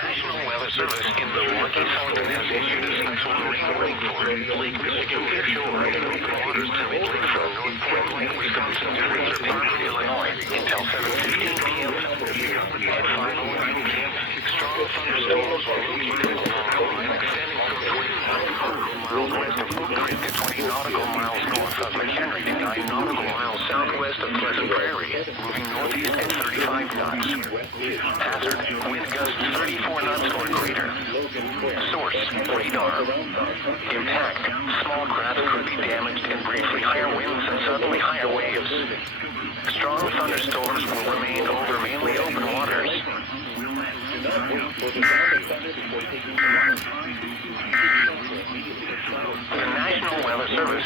National Weather Service in the Lucky Fountain has issued a special marine warning for Lake Michigan nearshore and open waters to midway from North Portland, Wisconsin to Windsor Park, Illinois until 7:15 p.m. At 5:09 p.m., strong thunderstorms were located along a line extending from 25 nautical miles west of Oak Creek to 20 nautical miles north of McHenry to 9 nautical miles southwest of Pleasant Prairie, moving northeast at 35 knots. Hazard, wind gusts 34 knots or greater. Source, radar. Impact, small craft could be damaged and briefly higher winds and suddenly higher waves. Strong thunderstorms will remain over mainly open waters. The National Weather Service